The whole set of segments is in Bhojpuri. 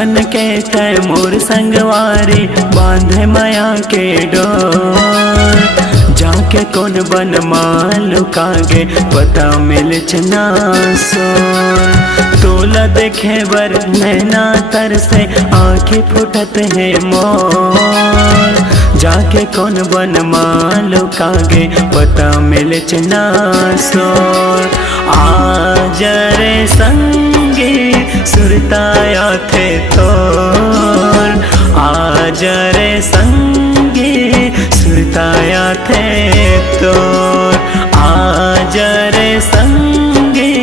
बचपन के तैमूर संगवारी बांधे माया के डोर। जाके कौन बन मालू कागे पता मिल चना सोर। तोला देखे बर नैना तर से आँखें फुटत है मोर। जाके कौन बन मालू कागे पता मिल चना सोर। आज रे संगी सुरताया थे तोर। आज रे संगी सुरताया थे तोर। आज रे संगी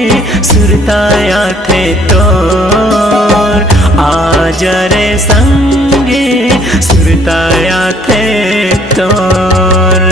सुरताया थे तोर। आज रे संगी सुरताया थे तोर।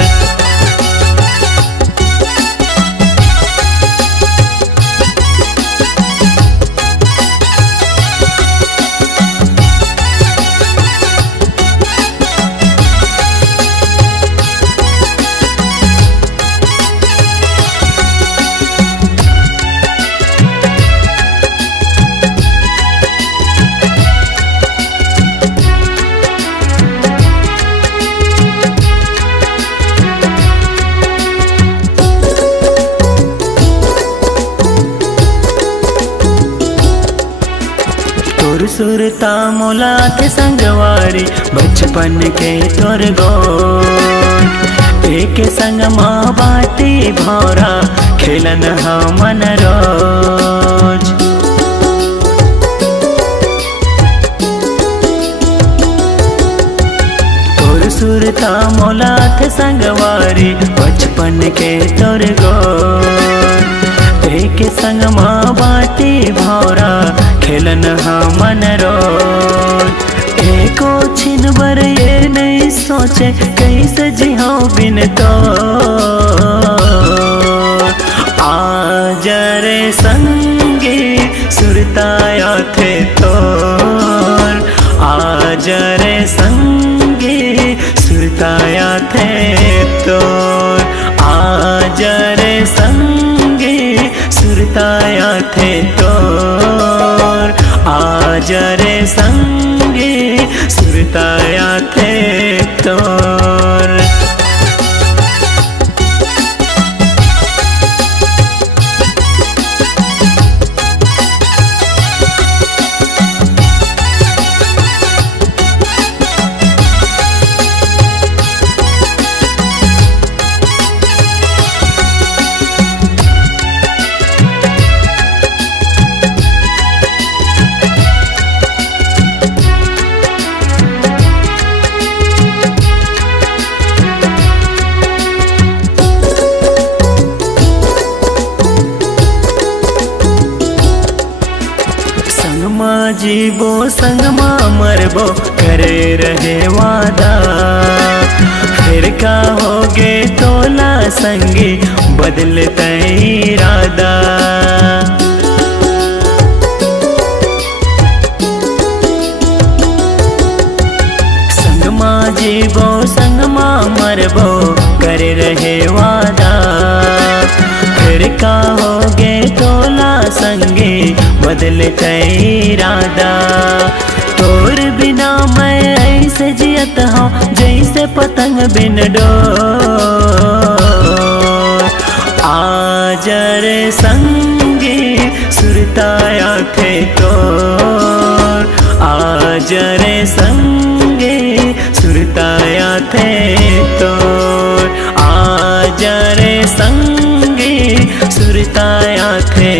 सुरता मोला के संगवारी बचपन के तोर गोर। एक संग माँ बाटी भौरा खेलन हमन रोज। तोर सुरता मोला के संगवारी बचपन के तोर गोर। एक संग माँ बाटी भौरा खेलन हमन रोज। एको छिन बर ये नहीं सोचे कैसे जिहाओ बिन तो। आज रे संगी सुरताया थे तोर। आज रे संगी सुरताया थे तोर। आज रे संगी सुरताया थे तोर। आज रे संगी सुरताया थे तोर। जीवो संग माँ मरबो करे रहे वादा। फिर का होगे तोला संगी बदलता इरादा। संग माँ जीवो संग माँ मरबो करे रहे वादा। फिर का होगे तोला संगी बदलता इरादा। तोर बिना मैं ऐसे जियत हूँ जैसे पतंग बिन डोर। आज रे संगी सुरताया थे तोर। आज रे संगी सुरताया थे तोर। आज रे संगी सुरताया थे